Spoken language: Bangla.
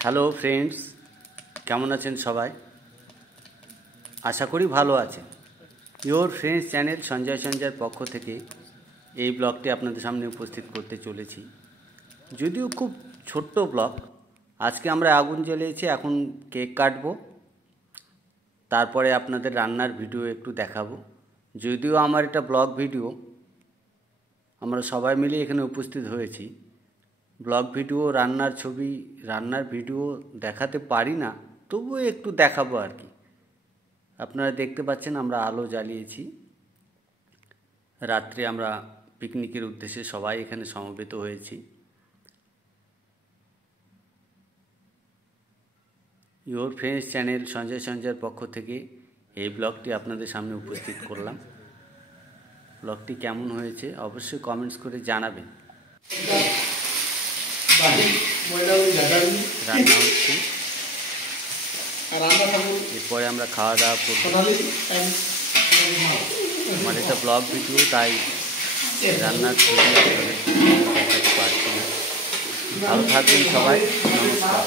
হ্যালো ফ্রেন্ডস, কেমন আছেন সবাই? আশা করি ভালো আছেন। ইওর ফ্রেন্ডস চ্যানেল সঞ্জয়ের পক্ষ থেকে এই ব্লগটি আপনাদের সামনে উপস্থিত করতে চলেছি। যদিও খুব ছোট্ট ব্লগ। আজকে আমরা আগুন জ্বালিয়েছি, এখন কেক কাটবো, তারপরে আপনাদের রান্নার ভিডিও একটু দেখাবো। যদিও আমার এটা ব্লগ ভিডিও, আমরা সবাই মিলে এখানে উপস্থিত হয়েছি। ব্লগ ভিডিও, রান্নার ভিডিও দেখাতে পারি না, তবুও একটু দেখাবো আর কি। আপনারা দেখতে পাচ্ছেন আমরা আলো জ্বালিয়েছি। রাত্রে আমরা পিকনিকের উদ্দেশ্যে সবাই এখানে সমবেত হয়েছি। ইওর ফ্রেন্ডস চ্যানেল সঞ্জয়ের পক্ষ থেকে এই ব্লগটি আপনাদের সামনে উপস্থিত করলাম। ব্লগটি কেমন হয়েছে অবশ্যই কমেন্টস করে জানাবেন। রান্না হচ্ছে, এরপরে আমরা খাওয়া দাওয়া করবো। আমার এটা ব্লগ ভিডিও, তাই রান্নার ছবি আপনাদের দেখাতে পারছি না। ভালো থাকবেন সবাই, নমস্কার।